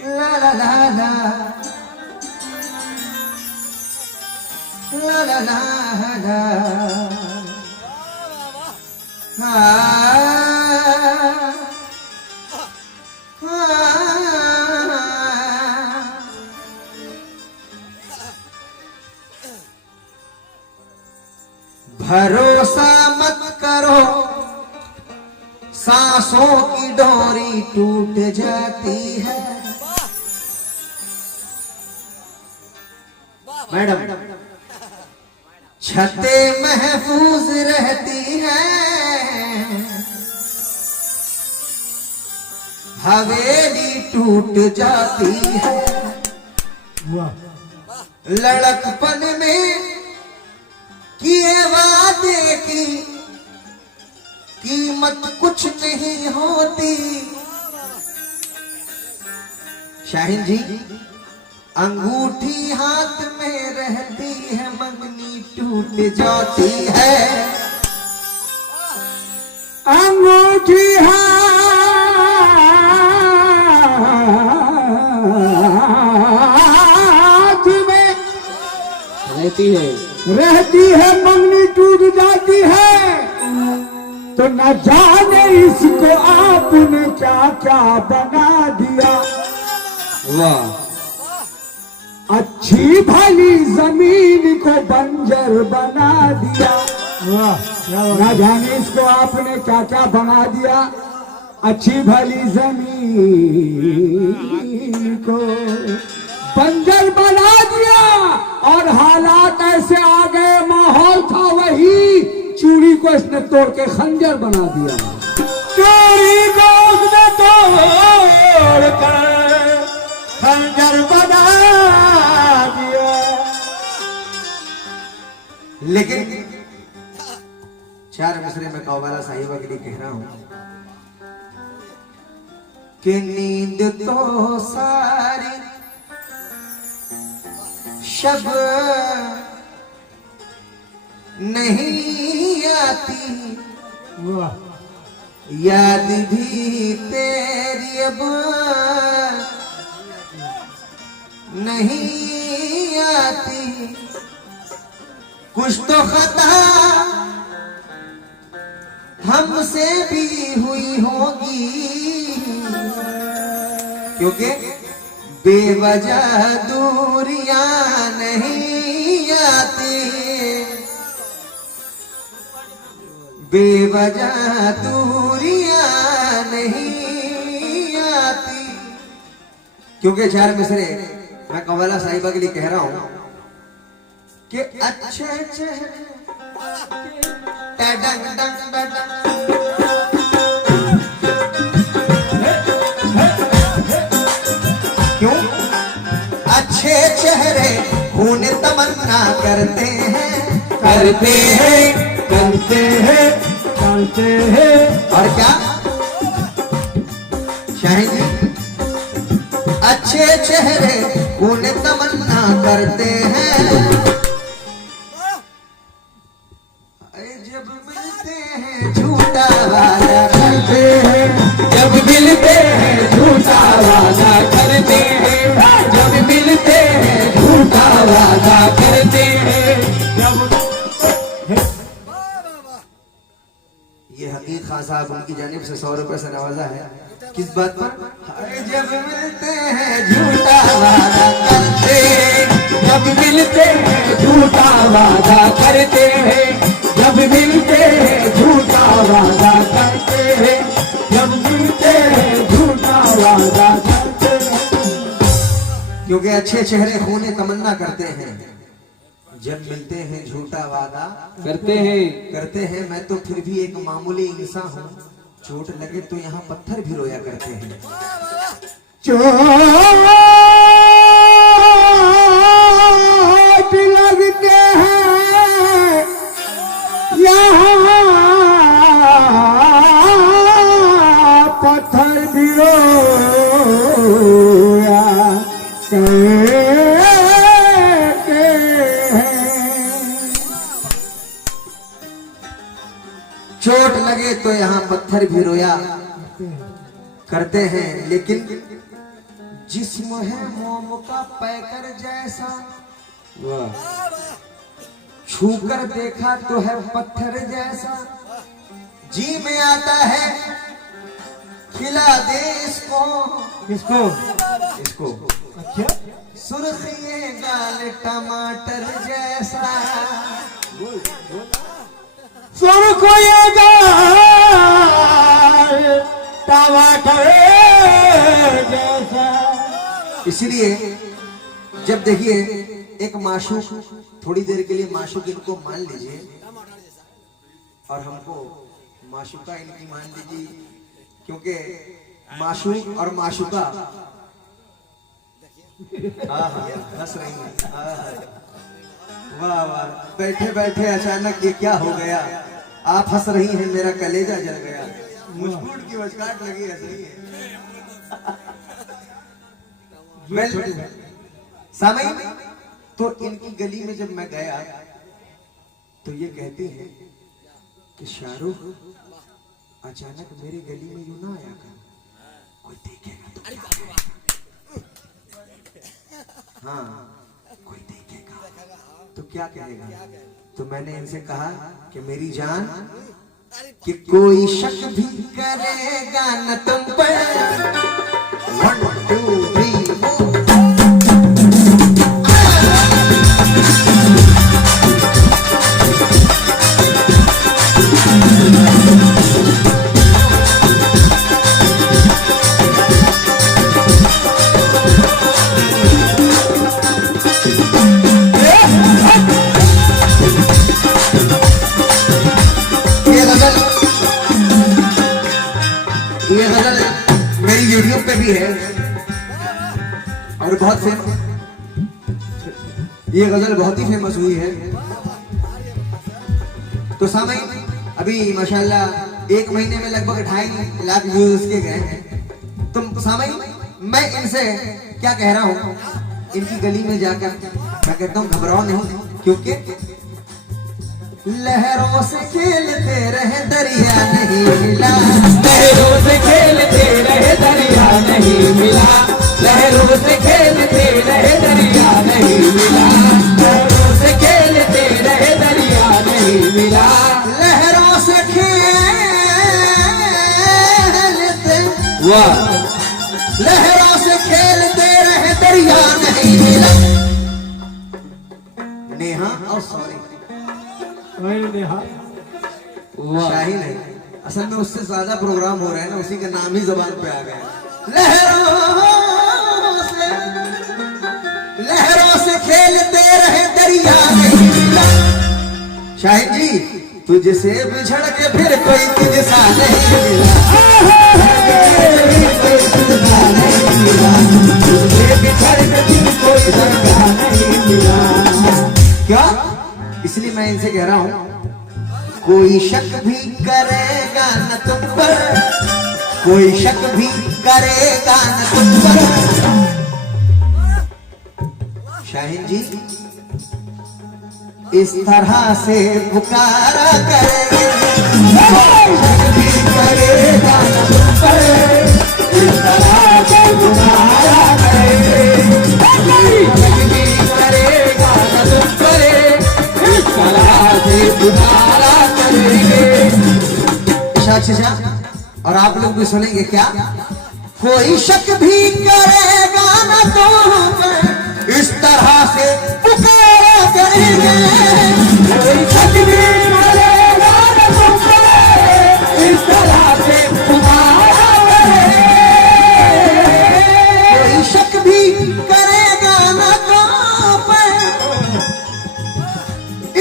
ला ला ला ला ला ला ला ला भरोसा मत करो, सांसों की डोरी टूट जाती है। मैडम, छतें महफूज रहती हैं, हवेली टूट जाती है। लड़कपन में किए वादे की कीमत कुछ नहीं होती। शाहीन जी, अंगूठी हाथ में रहती है, मंगनी टूट जाती है। अंगूठी हाथ में रहती है, मंगनी टूट जाती है। तो न जाने इसको आपने क्या क्या बना दिया। वाह, अच्छी भली जमीन को बंजर बना दिया। न जाने इसको आपने क्या क्या बना दिया। अच्छी भली जमीन को बंजर बना दिया। और हालात ऐसे आ गए, माहौल था वही, चूड़ी को इसने तोड़ के खंजर बना दिया। चोरी को उसने तोड़ कर खंजर बना दिया। लेकिन चार मिसरे में कौबाला साहिबा के लिए कह रहा हूं कि नींद तो सारी शब नहीं आती, याद भी तेरी अब नहीं आती। कुछ तो खता हमसे भी हुई होगी, क्योंकि बेवजह दूरियां नहीं आती, बेवजह दूरियां नहीं आती। क्योंकि चार मिसरे मैं कौबाला साहिबा के लिए कह रहा हूं कि अच्छे चेहरे क्यों? अच्छे चेहरे खून तमन्ना करते हैं, करते हैं, करते हैं, करते हैं। और क्या शाहीन जी, अच्छे चेहरे खून तमन्ना करते हैं। जब मिलते हैं झूठा वादा करते हैं, जब मिलते हैं झूठा वादा करते हैं, जब मिलते हैं झूठा वादा करते हैं। ये हकीक खान साहब उनकी जानिब से 100 रुपए से नवाजा है। किस बात पर? जब मिलते हैं झूठा वादा करते हैं, जब मिलते हैं झूठा वादा करते हैं, जब मिलते हैं झूठा वादा करते हैं, जब मिलते हैं झूठा वादा करते हैं। क्योंकि अच्छे चेहरे खूने तमन्ना करते हैं, जब मिलते हैं झूठा वादा करते हैं। मैं तो फिर भी एक मामूली इंसान हूँ, चोट लगे तो यहाँ पत्थर भी रोया करते हैं। चोट लगते हैं यहाँ पत्थर भी रोया करते हैं। चोट लगे तो यहाँ पत्थर भी रोया करते हैं, लेकिन जिस्म है मोम का पैकर जैसा, छूकर देखा तो है पत्थर जैसा, जी में आता है खिला दे इसको, किसको? इसको अच्छा, सुर्खिए गाल टमाटर जैसा, सुर्खो ये गाल टमाटर जैसा। इसलिए जब देखिए एक माशूक थोड़ी देर के लिए माशूक इनको मान लीजिए और हमको माशूका इनकी मान लीजिए, क्योंकि माशूक और माशूका हंस रही है। वाह वाह, बैठे बैठे अचानक ये क्या हो गया, आप हंस रही हैं मेरा कलेजा जल गया, मुस्कुट की वजकाट लगी हंस रही है। सामईन, तो इनकी गली में जब मैं गया तो ये कहती है कि शाहरुख अचानक मेरी गली में यूं ना आया कर, कोई देखेगा तो क्या कहेगा? हाँ, कोई देखेगा तो क्या कहेगा? तो मैंने इनसे कहा कि मेरी जान, कि कोई शक भी करेगा न तुम पर, 1 2 3 4 ये गजल मेरी यूट्यूब पे भी है और बहुत ये गजल बहुत ही फेमस हुई है। तो सामईन, अभी माशाल्लाह 1 महीने में लगभग 2.5 लाख व्यूज उसके गए हैं। तो सामईन, मैं इनसे क्या कह रहा हूँ, इनकी गली में जाकर मैं कहता हूँ घबराओ नहीं, क्योंकि लहरों से खेलते रहे दरिया नहीं मिला, लहरों से खेलते रहे दरिया नहीं मिला, लहरों से खेलते रहे दरिया नहीं मिला, लहरों से खेलते रहे दरिया नहीं मिला, लहरों से खेलते, वाह, लहरों से खेलते रहे दरिया नहीं मिला। नेहा और सॉरी शाहीन है, असल में उससे ज्यादा प्रोग्राम हो रहा है ना, उसी का नाम ही जबान पे आ गया। लहरों से खेलते रहे दरिया नहीं मिला। शाहीन जी, तुझसे बिछड़ के फिर कोई तुझसा नहीं मिला। क्या? इसलिए मैं इनसे कह रहा हूं, कोई शक भी करेगा न तुम पर, कोई शक भी करेगा न तुम पर। शाहीन जी, इस तरह से पुकारा करेंगे, कोई शक भी करेगा न तुम पर, इस तरह से पुकारा करेंगे, कोई शक भी करेगा न तुम पर, इस तरह से पुकारा करेंगे। और आप लोग भी सुनेंगे क्या? कोई शक भी करेगा ना तो इस तरह से पुकारा करेंगे, कोई शक भी करेगा ना तो इस तरह से पुकारा करेंगे, कोई शक भी करेगा ना तो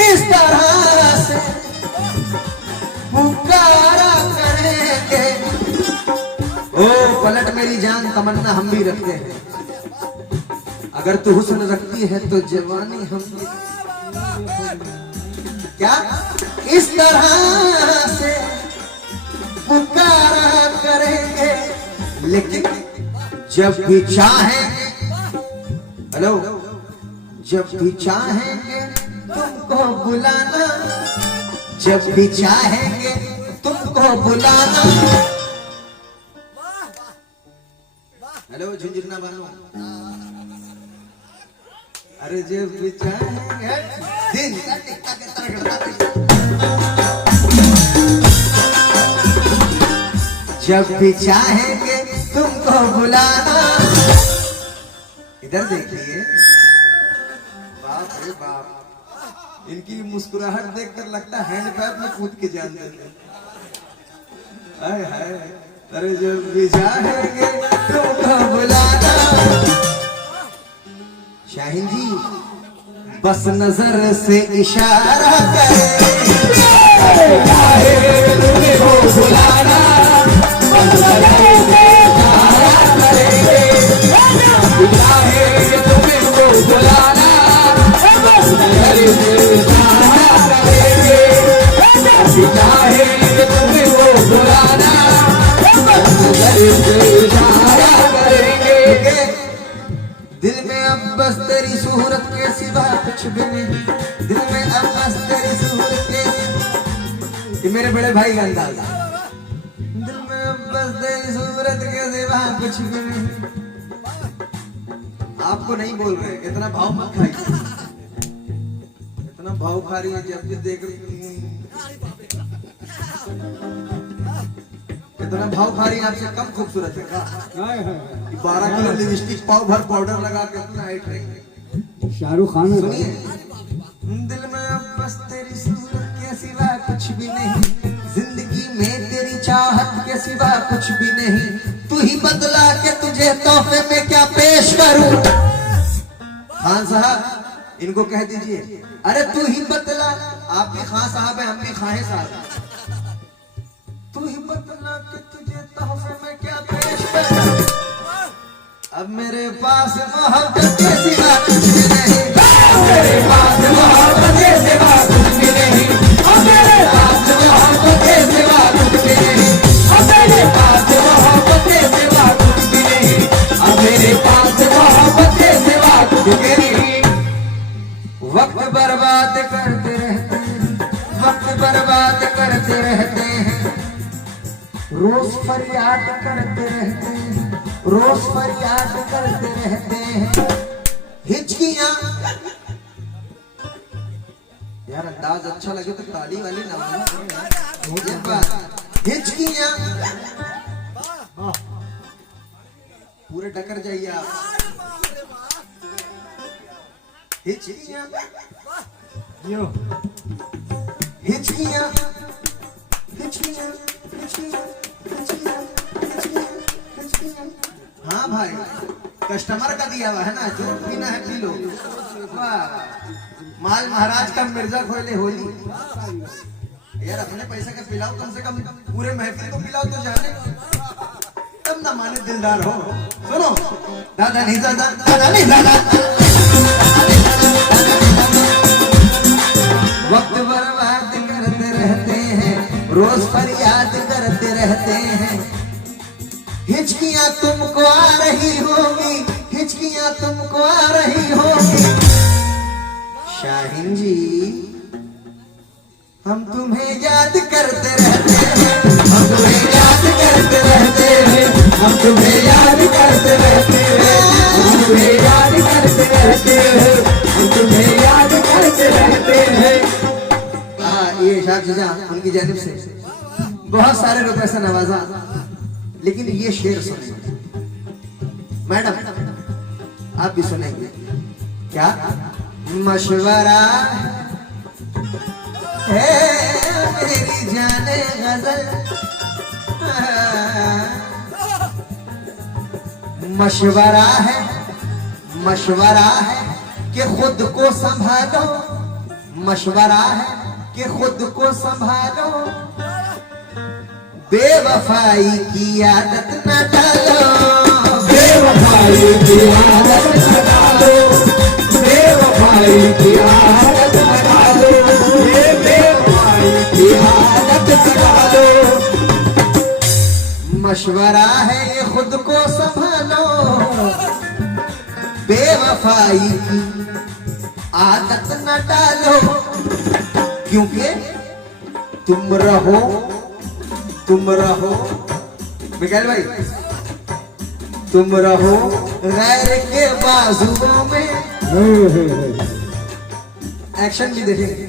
इस तरह से पुकारा करेंगे। ओ पलट मेरी जान, तमन्ना हम भी रखते हैं, अगर तू हुस्न रखती है तो जवानी हम भी, क्या इस तरह से पुकारा करेंगे, लेकिन जब भी चाहेंगे, हेलो, जब भी चाहेंगे तुमको बुलाना, जब भी चाहेंगे तुमको बुलाना। हेलो झुंझुना बनो। अरे जब भी चाहेंगे दिन जब भी चाहेंगे तुमको बुलाना। इधर देखिए, बाप रे बाप, इनकी मुस्कुराहट देखकर लगता है हैंडपैप में कूद के जान देते। हाय हाय, अरे जब भी चाहेंगे तुमको बुलाना। शाहीन जी बस नजर से इशारा करे, तुम्हें वो बुलाना, बस नजर से इशारा करेंगे। चाहे तुम्हें वो बुलाना, बस नजर से इशारा करेंगे। चाहे तुम्हें वो बुलाना, बस नजर से इशारा करेंगे। दिल में अब बस तेरी सूरत के सिवा कुछ भी नहीं। दिल में अब बस तेरी सूरत के, ये मेरे बड़े भाई का अंदाज है। दिल में अब बस तेरी सूरत के सिवा कुछ भी नहीं। आपको नहीं बोल रहे, इतना भाव मत खाइए, इतना भाव खा रही है। जब भी देख इतना भाव खा रही है, आपसे कम खूबसूरत है का? 12 किलो लिपस्टिक पाव भर पाउडर लगा के अपना हाइट रही। शाहरुख खान है। सुनिए, दिल में अब बस तेरी सूरत के सिवा कुछ भी नहीं। जिंदगी में तेरी चाहत के सिवा कुछ भी नहीं। तू ही बदला के तुझे तोहफे में क्या पेश करूं। खान साहब इनको कह दीजिए, अरे तू ही बदला। आप भी खान साहब है, हम भी खाए साहब। तू ही बदला के तुझे तोहफे में क्या पेश करूं। अब मेरे पास मोहब्बत के सिवा कुछ भी नहीं। मेरे पास मोहब्बत के सिवा कुछ भी नहीं। मेरे पास मोहब्बत के सिवा कुछ भी नहीं। मेरे पास मोहब्बत के सिवा कुछ भी नहीं। मेरे पास मोहब्बत के सिवा कुछ भी नहीं। वक्त बर्बाद करते रहते हैं, वक्त बर्बाद करते रहते हैं। रोज फरियाद करते रहते हैं, रोज फरियाद करते रहते हैं। हिचकियां, यार अंदाज अच्छा लगे तो ताली वाली ना बजाओ। हिचकियां, पूरे टकर जाइए आप। हिचकियां, हिचकियां, हिचकियां, हिचकियां, हिचकियां, हिचकियां। हाँ भाई, कस्टमर का दिया हुआ है ना, जो पीना है पी लो। वाह, माल महाराज का मिर्जा खोले होली। यार अपने पैसे का पिलाओ, कम से कम पूरे महफिल को पिलाओ तो जाने, तब ना माने दिलदार हो। सुनो, दादा नहीं दादा, दादा नहीं दादा। वक्त बर्बाद करते रहते हैं, रोज फरियाद करते रहते हैं। हिचकियां तुमको आ रही होगी, हिचकियां तुमको आ रही होगी। शाहीन जी हम तुम्हें याद करते रहते हैं, हम तुम्हें याद करते रहते हैं, हम तुम्हें याद करते रहते हैं, हम तुम्हें याद करते रहते हैं, हम तुम्हें याद करते रहते हैं। ये शाह जीजा उनकी जानिब से बहुत सारे रुपए से नवाजा। लेकिन ये शेर सुनेंगे मैडम, आप भी सुनेंगे क्या? मशवरा है मेरी जाने गजल, मशवरा है, मशवरा है कि खुद को संभालो, मशवरा है कि खुद को संभालो। बेवफाई की आदत न डालो, बेवफाई की आदत न डालो, बेवफाई की आदत न डालो, बेवफाई की आदत न डालो। मशवरा है ये खुद को संभालो, बेवफाई की आदत न डालो। क्योंकि तुम रहो तुम रहो मिकाइल भाई, तुम रहो गैर के बाजुओं में। एक्शन भी देखेंगे।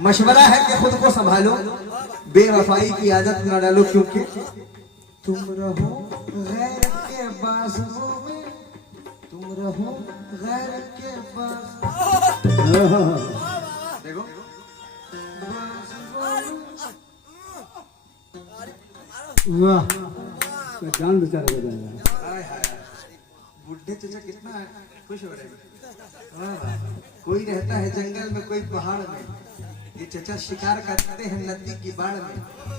मशवरा है कि खुद को संभालो, बेवफाई की आदत न डालो, क्योंकि तुम रहो गैर के बाजुओं में, तुम रहो गैर के बाजुओं। देखो वाह, जान बेचारा हो जाएगा। बुढ़े चचा कितना खुश हो रहे हैं। कोई रहता है जंगल में, कोई पहाड़ में, ये चचा शिकार करते हैं नदी की बाढ़ में।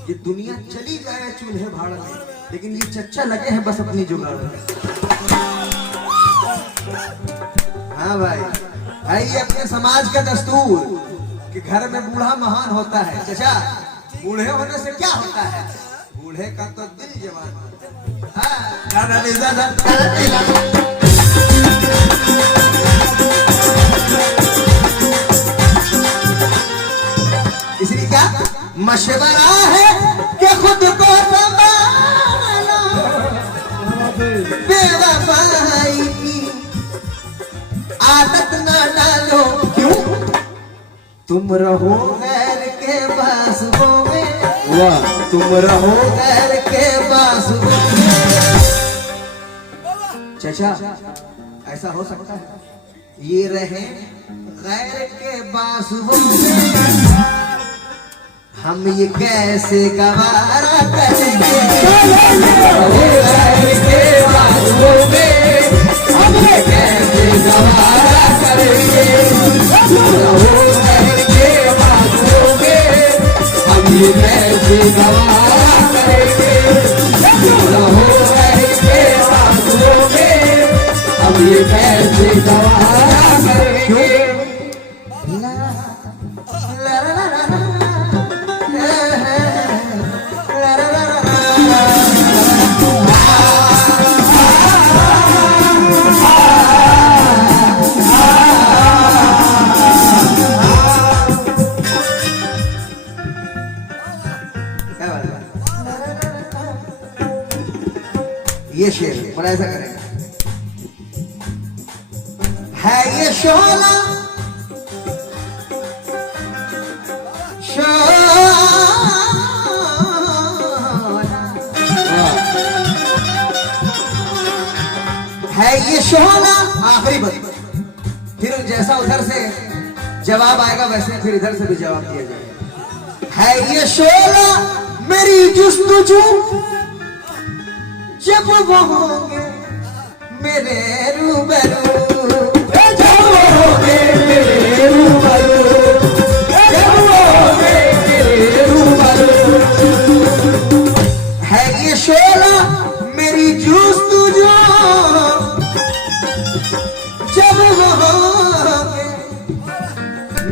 ये दुनिया चली जाए चूल्हे भाड़ में, लेकिन ये चचा लगे हैं बस अपनी जुगाड़ में। हाँ भाई, ये अपने समाज का दस्तूर कि घर में बूढ़ा महान होता है। चचा, बूढ़े होने से क्या होता है? बूढ़े का तो दिल जवान। इसलिए क्या मशवरा है कि खुद को संभालो, बेवफाई की आदत न डालो, क्यों? तुम रहो गैर के बाजुओं में, वाह, तुम रहो गैर के बाजुओं में। चाचा, ऐसा हो सकता है ये रहे गैर के बाजुओं में, हम ये कैसे गवारा करेंगे? गैर के बाजुओं में हम ये कैसे गवारा करेंगे? गैर के बाजुओं में हम ये कैसे गवारा करेंगे? गैर के बाजुओं में हम ये कैसे गवारा करेंगे? ये शेर बड़ा ऐसा करेगा है, ये शोला है, ये शोला आखिरी बंद। फिर जैसा उधर से जवाब आएगा वैसे फिर इधर से भी जवाब दिया जाएगा। है ये शोला मेरी जुस्तजू, जब वो होंगे मेरे रूबरू, जब वो होंगे मेरे रूबरू, जब वो होंगे मेरे रूबरू। है ये शोला मेरी जुस्तजू, जब वो होंगे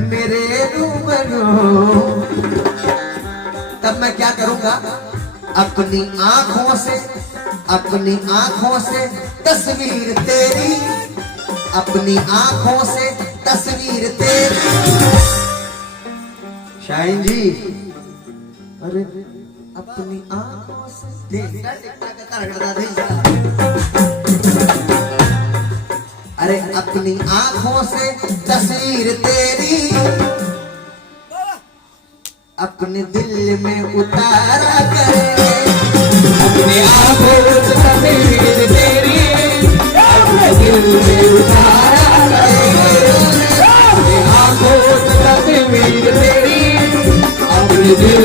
मेरे रूबरू। तब मैं क्या करूंगा? अपनी आंखों से, अपनी आंखों से तस्वीर तेरी, अपनी आंखों से तस्वीर तेरी। शाहीन जी, अरे अपनी आंखों से अरे अपनी आंखों से तस्वीर तेरी, अपने दिल में उतारा करे। अपनी आंखों से तस्वीर तेरी, अपने दिल में उतारा करे। अपनी आंखों से तस्वीर तेरी, अपने दिल